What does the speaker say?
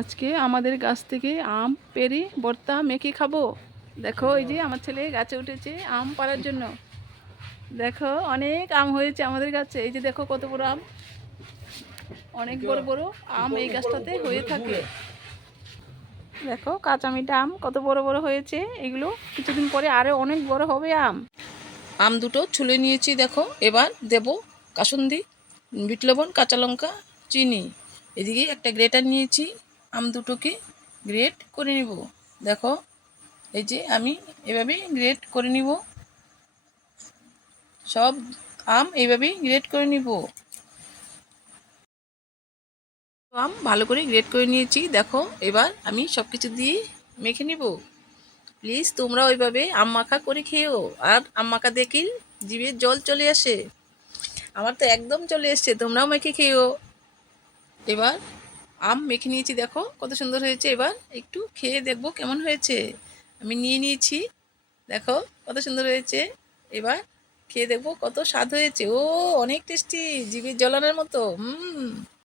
আজকে আমাদের গাছ থেকে আম পেড়ে ভর্তা মেখে খাবো। দেখো এই যে আমার ছেলে গাছে উঠেছে আম পাড়ার জন্য। দেখো অনেক আম হয়েছে আমাদের গাছে। এই যে দেখো কত বড় আম, অনেক বড় বড় আম এই গাছটাতে হয়ে থাকে। দেখো কাঁচা মিঠা আম কত বড় বড় হয়েছে। এগুলো কিছুদিন পরে আরো অনেক বড় হবে আম। আম দুটো ছুলে নিয়েছি দেখো। এবার দেব কাসুন্দি, বিট লবণ, কাঁচা লঙ্কা, চিনি। এদিকে একটা গ্রেটার নিয়েছি, আম দুটোকে গ্রেট করে নিব। দেখো এই যে আমি এভাবে গ্রেট করে নিব, সব আম এইভাবেই গ্রেট করে নিব। আম ভালো করে গ্রেট করে নিয়েছি দেখো। এবার আমি সব কিছু দিয়ে মেখে নিব। প্লিজ তোমরা ওইভাবে আম মাখা করে খেও। আর আম মাখা দেখি জিভে জল চলে আসে, আমার তো একদম চলে এসছে। তোমরাও মেখে খেও। এবার আম মেখে নিয়েছি দেখো কত সুন্দর হয়েছে। এবার একটু খেয়ে দেখবো কেমন হয়েছে। আমি নিয়ে নিয়েছি দেখো কত সুন্দর হয়েছে। এবার খেয়ে দেখবো কত স্বাদ হয়েছে। ও অনেক টেস্টি, জিভে জলানোর মতো।